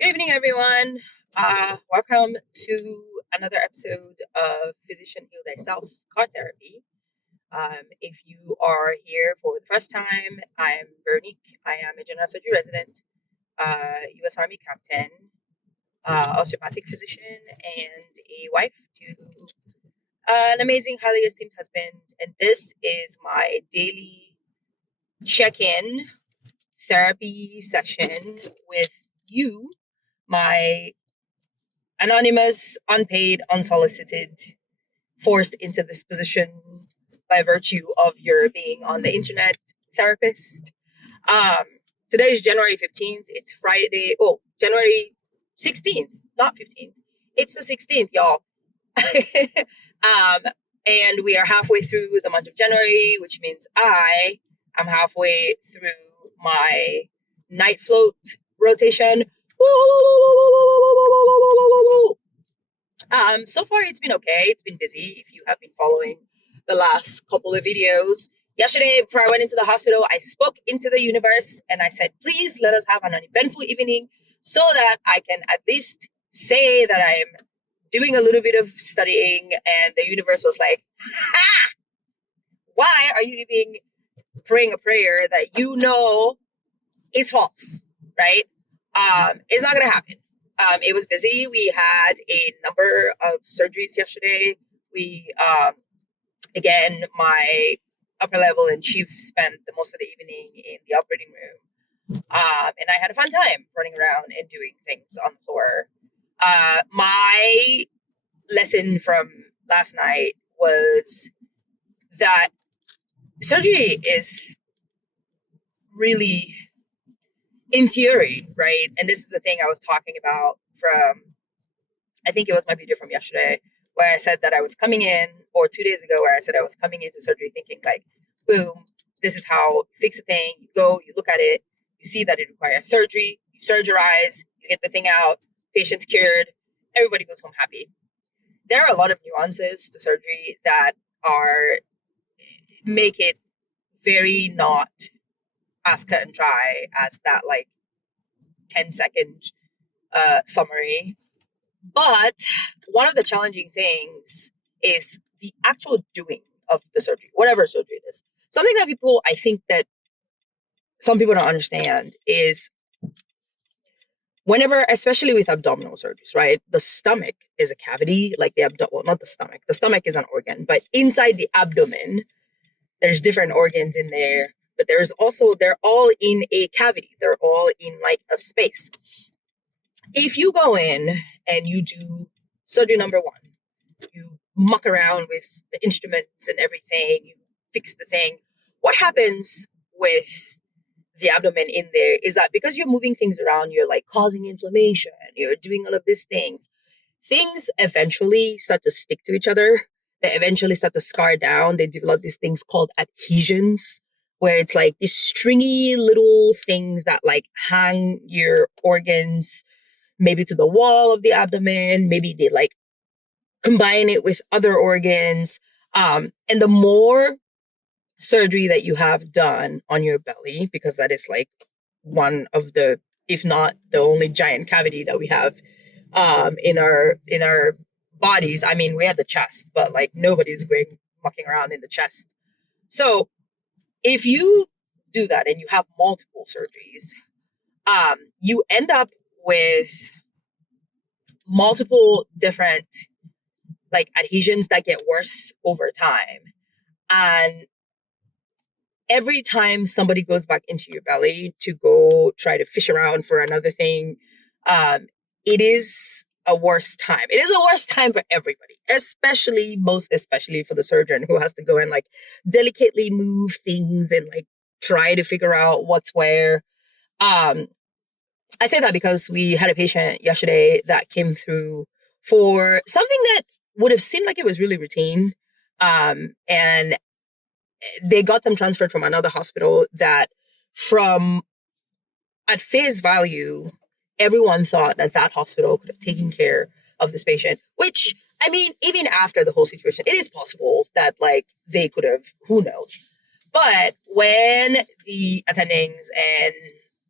Good evening, everyone. Welcome to another episode of Physician Heal Thyself Card Therapy. If you are here for the first time, I'm Veronique. I am a general surgery resident, U.S. Army captain, osteopathic physician, and a wife to an amazing, highly esteemed husband. And this is my daily check-in therapy session with you, my anonymous, unpaid, unsolicited, forced into this position by virtue of your being on the internet therapist. Um, Today is January 15th. It's Friday. Oh, January 16th, not 15th. It's the 16th, y'all. um, and we are halfway through the month of January, which means I am halfway through my night float rotation. So far it's been okay. It's been busy. If you have been following the last couple of videos, yesterday before I went into the hospital, I spoke into the universe and I said, please let us have an uneventful evening so that I can at least say that I'm doing a little bit of studying. And the universe was like, ha! Why are you even praying a prayer that you know is false, right? It's not going to happen. It was busy. We had a number of surgeries yesterday. Again, my upper level and chief spent the most of the evening in the operating room. And I had a fun time running around and doing things on the floor. My lesson from last night was that surgery is really, in theory, right? And this is the thing I was talking about from, I think it was my video from yesterday, where I said that I was coming in, or 2 days ago, where I said I was coming into surgery thinking like, boom, this is how you fix a thing. You go, you look at it, you see that it requires surgery, you surgerize, you get the thing out, patient's cured, everybody goes home happy. There are a lot of nuances to surgery that are make it very not as cut and dry as that like 10-second summary. But one of the challenging things is the actual doing of the surgery, whatever surgery it is. Something that I think that some people don't understand is whenever, especially with abdominal surgeries, right? The stomach is a cavity, like well, not the stomach. The stomach is an organ, but inside the abdomen, there's different organs in there, but they're all in a cavity. They're all in like a space. If you go in and you do surgery number one, you muck around with the instruments and everything, you fix the thing. What happens with the abdomen in there is that because you're moving things around, you're like causing inflammation, you're doing all of these things eventually start to stick to each other. They eventually start to scar down. They develop these things called adhesions, where it's like these stringy little things that like hang your organs maybe to the wall of the abdomen. Maybe they like combine it with other organs. And the more surgery that you have done on your belly, because that is like one of the, if not the only giant cavity that we have in our bodies. I mean, we have the chest, but like nobody's going mucking around in the chest. So if you do that and you have multiple surgeries, you end up with multiple different like adhesions that get worse over time. And every time somebody goes back into your belly to go try to fish around for another thing, it is a worse time. It is a worse time for everybody, most especially for the surgeon who has to go and like delicately move things and like try to figure out what's where. I say that because we had a patient yesterday that came through for something that would have seemed like it was really routine. And they got them transferred from another hospital that from at face value, everyone thought that that hospital could have taken care of this patient, which, I mean, even after the whole situation, it is possible that like they could have, who knows. But when the attendings and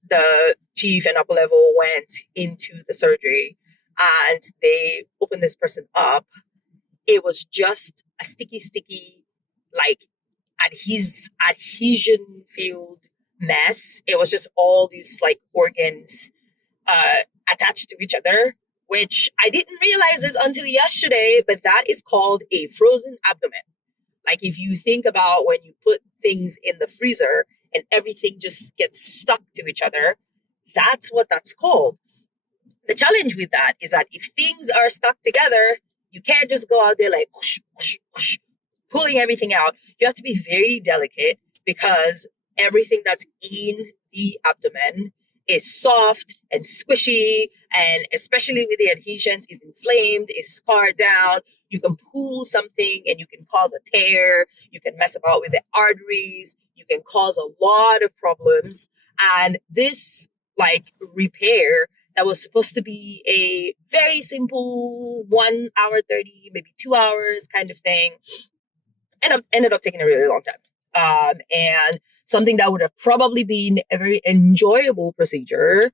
the chief and upper level went into the surgery and they opened this person up, it was just a sticky, like adhesion filled mess. It was just all these like organs attached to each other, which I didn't realize this until yesterday, but that is called a frozen abdomen. Like if you think about when you put things in the freezer and everything just gets stuck to each other, that's what that's called. The challenge with that is that if things are stuck together, you can't just go out there like whoosh, whoosh, whoosh, pulling everything out. You have to be very delicate because everything that's in the abdomen is soft and squishy, and especially with the adhesions, is inflamed, is scarred down. You can pull something and you can cause a tear. You can mess about with the arteries. You can cause a lot of problems. And this like repair that was supposed to be a very simple 1 hour 30, maybe 2 hours kind of thing, and ended up taking a really long time. And something that would have probably been a very enjoyable procedure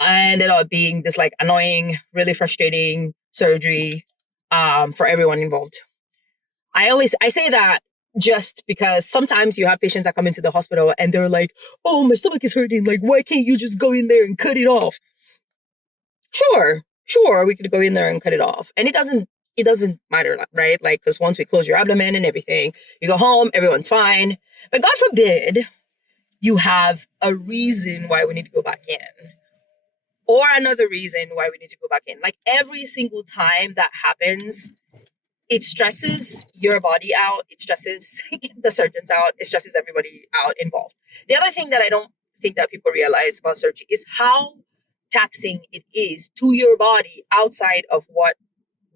ended up being this like annoying, really frustrating surgery for everyone involved. I say that just because sometimes you have patients that come into the hospital and they're like, oh, my stomach is hurting. Like, why can't you just go in there and cut it off? Sure, we could go in there and cut it off. And it doesn't matter, right? Like, because once we close your abdomen and everything, you go home, everyone's fine. But God forbid you have a reason why we need to go back in, or another reason why we need to go back in. Like every single time that happens, it stresses your body out. It stresses the surgeons out. It stresses everybody out involved. The other thing that I don't think that people realize about surgery is how taxing it is to your body outside of what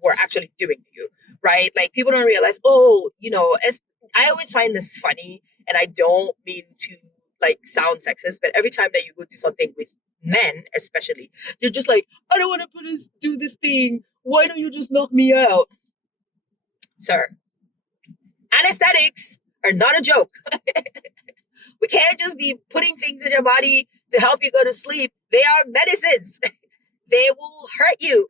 we're actually doing to you, right? Like people don't realize, as I always find this funny, and I don't mean to like sound sexist, but every time that you go do something with men, especially, they're just like, I don't want to do this thing. Why don't you just knock me out? Sir, anesthetics are not a joke. We can't just be putting things in your body to help you go to sleep. They are medicines. They will hurt you.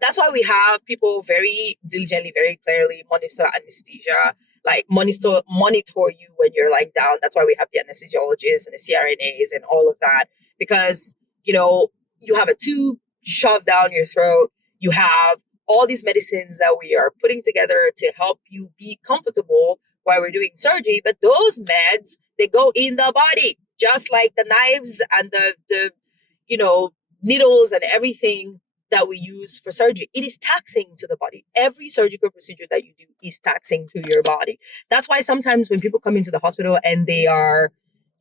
That's why we have people very diligently, very clearly monitor anesthesia, like monitor you when you're lying down. That's why we have the anesthesiologists and the CRNAs and all of that, because, you have a tube shoved down your throat. You have all these medicines that we are putting together to help you be comfortable while we're doing surgery. But those meds, they go in the body, just like the knives and the needles and everything that we use for surgery. It is taxing to the body. Every surgical procedure that you do is taxing to your body. That's why sometimes when people come into the hospital and they are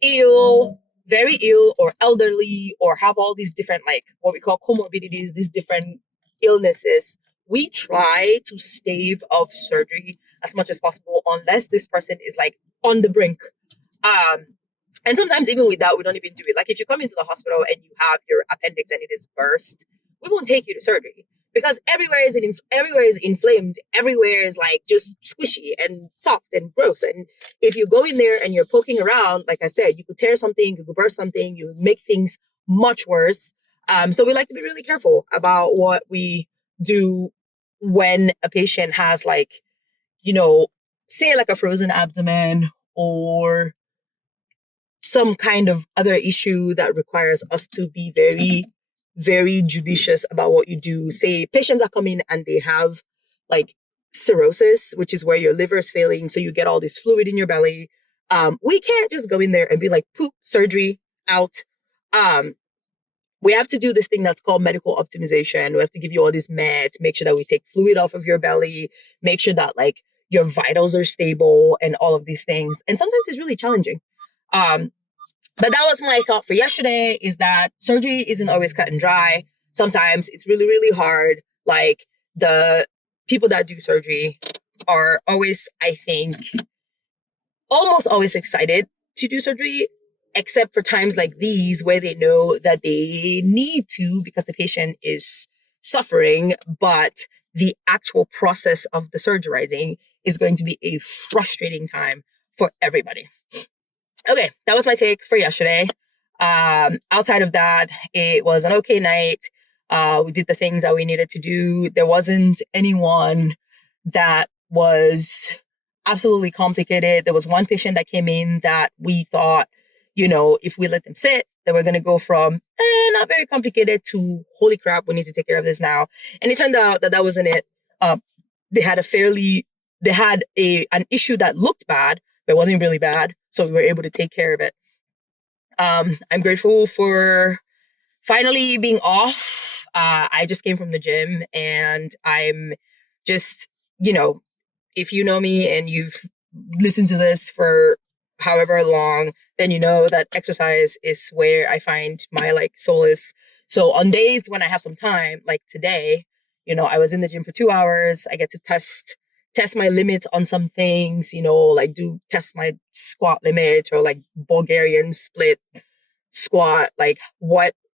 ill, very ill, or elderly, or have all these different, like what we call comorbidities, these different illnesses, we try to stave off surgery as much as possible unless this person is like on the brink. And sometimes even with that, we don't even do it. Like if you come into the hospital and you have your appendix and it is burst, we won't take you to surgery because everywhere is inflamed. Everywhere is like just squishy and soft and gross. And if you go in there and you're poking around, like I said, you could tear something, you could burst something, you make things much worse. So we like to be really careful about what we do when a patient has like, say like a frozen abdomen or some kind of other issue that requires us to be very, very judicious about what you do. Say patients are coming and they have like cirrhosis, which is where your liver is failing. So you get all this fluid in your belly. We can't just go in there and be like, poop, surgery, out. We have to do this thing that's called medical optimization. We have to give you all these meds, make sure that we take fluid off of your belly, make sure that like your vitals are stable and all of these things. And sometimes it's really challenging. But that was my thought for yesterday, is that surgery isn't always cut and dry. Sometimes it's really, really hard. Like the people that do surgery are always, I think, almost always excited to do surgery, except for times like these where they know that they need to because the patient is suffering, but the actual process of the surgerizing is going to be a frustrating time for everybody. Okay, that was my take for yesterday. Outside of that, it was an okay night. We did the things that we needed to do. There wasn't anyone that was absolutely complicated. There was one patient that came in that we thought, if we let them sit, they were going to go from not very complicated to holy crap, we need to take care of this now. And it turned out that wasn't it. They had an issue that looked bad, but wasn't really bad. So we were able to take care of it. I'm grateful for finally being off. I just came from the gym, and I'm just, if you know me and you've listened to this for however long, then you know that exercise is where I find my solace. So on days when I have some time, like today, I was in the gym for 2 hours. I get to test my limits on some things, test my squat limit or Bulgarian split squat,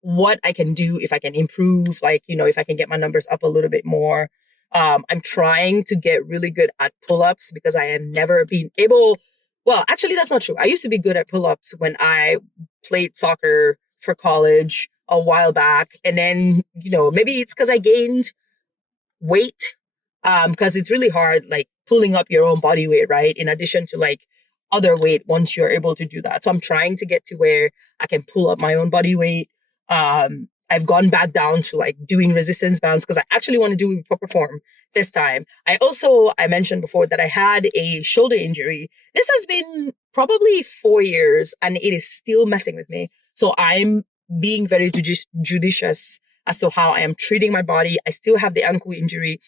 what I can do, if I can improve, if I can get my numbers up a little bit more. I'm trying to get really good at pull-ups because I have never been able. Well, actually, that's not true. I used to be good at pull-ups when I played soccer for college a while back. And then, maybe it's because I gained weight, because it's really hard, pulling up your own body weight, right? In addition to other weight once you're able to do that. So I'm trying to get to where I can pull up my own body weight. I've gone back down to doing resistance bands because I actually want to do it in proper form this time. I mentioned before that I had a shoulder injury. This has been probably 4 years and it is still messing with me. So I'm being very judicious as to how I am treating my body. I still have the ankle injury.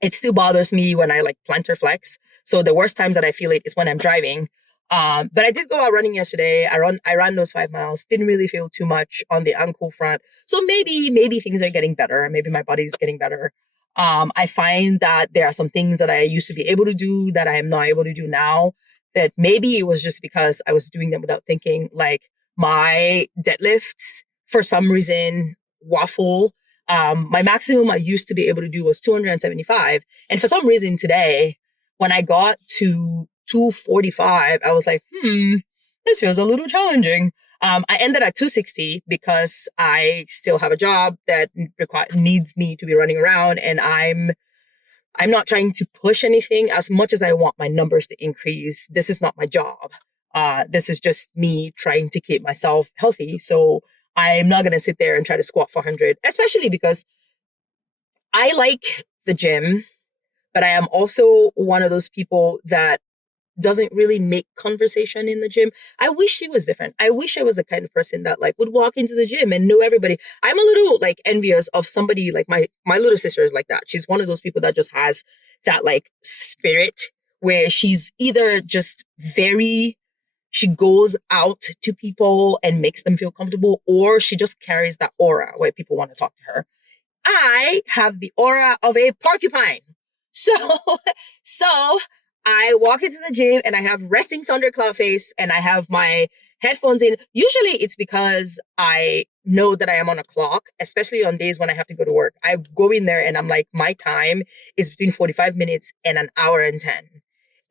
It still bothers me when I plantar flex. So the worst times that I feel it is when I'm driving. But I did go out running yesterday. I ran those 5 miles. Didn't really feel too much on the ankle front. So maybe things are getting better. Maybe my body's getting better. I find that there are some things that I used to be able to do that I am not able to do now. That maybe it was just because I was doing them without thinking. My deadlifts, for some reason, waffle. My maximum I used to be able to do was 275. And for some reason today, when I got to 245, I was like, this feels a little challenging. I ended at 260 because I still have a job that needs me to be running around, and I'm not trying to push anything as much as I want my numbers to increase. This is not my job. This is just me trying to keep myself healthy. So I'm not going to sit there and try to squat 400, especially because I like the gym, but I am also one of those people that doesn't really make conversation in the gym. I wish it was different. I wish I was the kind of person that would walk into the gym and know everybody. I'm a little envious of somebody my little sister is like that. She's one of those people that just has that spirit where she's either just she goes out to people and makes them feel comfortable, or she just carries that aura where people want to talk to her. I have the aura of a porcupine. So I walk into the gym and I have resting thundercloud face and I have my headphones in. Usually it's because I know that I am on a clock, especially on days when I have to go to work. I go in there and I'm my time is between 45 minutes and an hour and 10.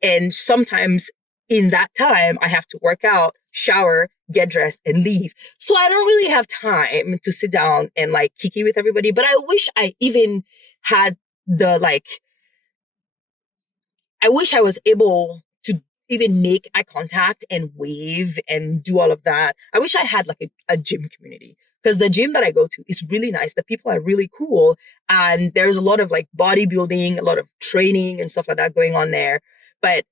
And sometimes in that time, I have to work out, shower, get dressed, and leave. So I don't really have time to sit down and kiki with everybody. But I wish I even had I wish I was able to even make eye contact and wave and do all of that. I wish I had a gym community, because the gym that I go to is really nice. The people are really cool. And there's a lot of bodybuilding, a lot of training and stuff like that going on there. But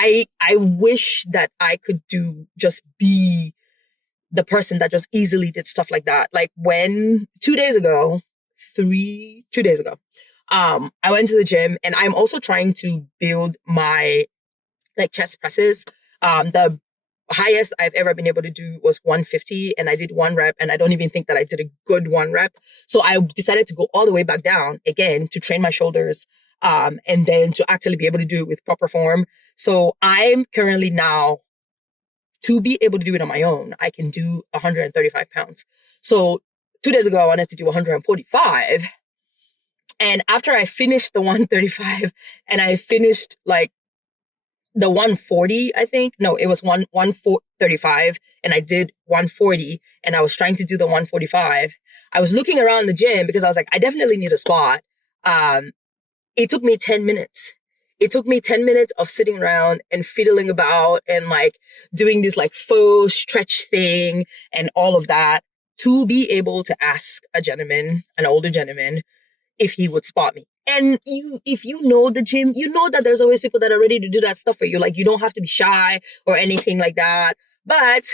I wish that I could just be the person that just easily did stuff like that. When 2 days ago, I went to the gym, and I'm also trying to build my chest presses. The highest I've ever been able to do was 150, and I did 1 rep, and I don't even think that I did a good 1 rep. So I decided to go all the way back down again to train my shoulders, and then to actually be able to do it with proper form. So I'm currently now, to be able to do it on my own, I can do 135 pounds. So 2 days ago, I wanted to do 145. And after I finished the 135 and I finished the 140, I think. No, it was 135, and I did 140, and I was trying to do the 145. I was looking around the gym because I was like, I definitely need a spot. It took me 10 minutes. It took me 10 minutes of sitting around and fiddling about and like doing this like faux stretch thing and all of that to be able to ask a gentleman, an older gentleman, if he would spot me. And if you know the gym, you know that there's always people that are ready to do that stuff for you. Like, you don't have to be shy or anything like that. But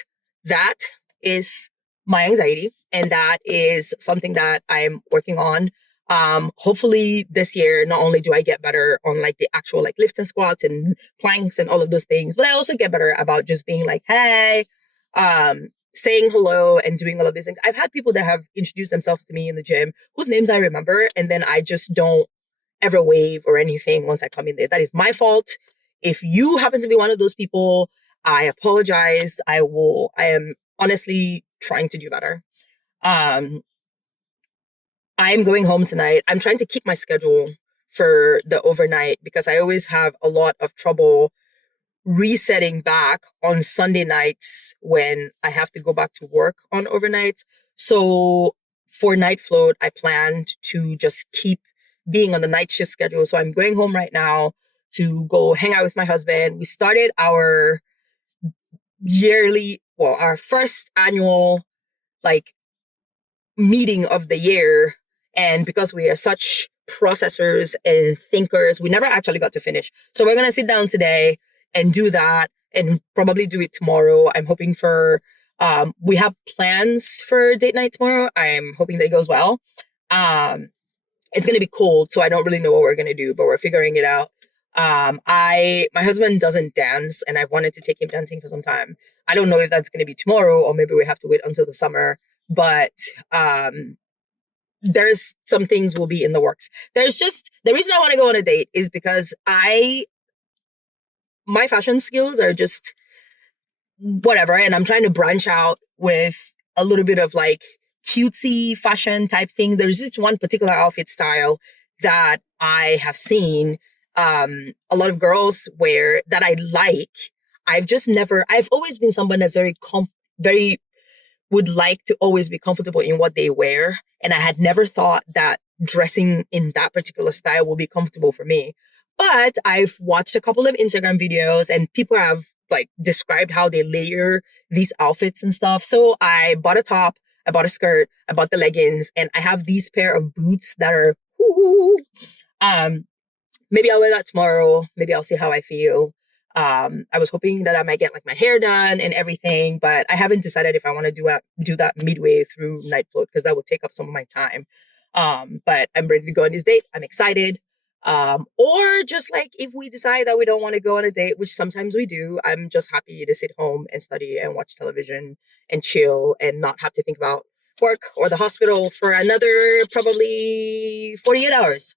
that is my anxiety, and that is something that I'm working on. Hopefully this year, not only do I get better on like the actual like lifts and squats and planks and all of those things, but I also get better about just being like, hey, saying hello and doing all of these things. I've had people that have introduced themselves to me in the gym whose names I remember, and then I just don't ever wave or anything once I come in there. That is my fault. If you happen to be one of those people, I apologize. I am honestly trying to do better. I'm going home tonight. I'm trying to keep my schedule for the overnight because I always have a lot of trouble resetting back on Sunday nights when I have to go back to work on overnights. So for night float, I planned to just keep being on the night shift schedule. So I'm going home right now to go hang out with my husband. We started our our first annual like meeting of the year. And because we are such processors and thinkers, we never actually got to finish. So we're going to sit down today and do that and probably do it tomorrow. I'm hoping for, we have plans for date night tomorrow. I'm hoping that it goes well. It's going to be cold, so I don't really know what we're going to do, but we're figuring it out. My husband doesn't dance, and I've wanted to take him dancing for some time. I don't know if that's going to be tomorrow or maybe we have to wait until the summer, but, there's some things will be in the works. There's just, the reason I want to go on a date is because my fashion skills are just whatever. And I'm trying to branch out with a little bit of like cutesy fashion type thing. There's this one particular outfit style that I have seen a lot of girls wear that I like. I've always been someone that's very would like to always be comfortable in what they wear. And I had never thought that dressing in that particular style would be comfortable for me. But I've watched a couple of Instagram videos and people have like described how they layer these outfits and stuff. So I bought a top, I bought a skirt, I bought the leggings, and I have these pair of boots that are, maybe I'll wear that tomorrow. Maybe I'll see how I feel. I was hoping that I might get like my hair done and everything, but I haven't decided if I want to do that midway through night float because that will take up some of my time. But I'm ready to go on this date. I'm excited. Or just like if we decide that we don't want to go on a date, which sometimes we do, I'm just happy to sit home and study and watch television and chill and not have to think about work or the hospital for another probably 48 hours.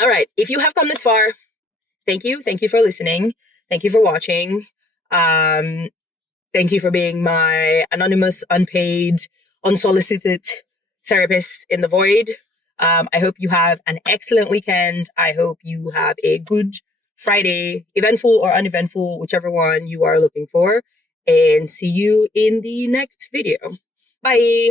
All right. If you have come this far, thank you. Thank you for listening. Thank you for watching. Thank you for being my anonymous, unpaid, unsolicited therapist in the void. I hope you have an excellent weekend. I hope you have a good Friday, eventful or uneventful, whichever one you are looking for. And see you in the next video. Bye.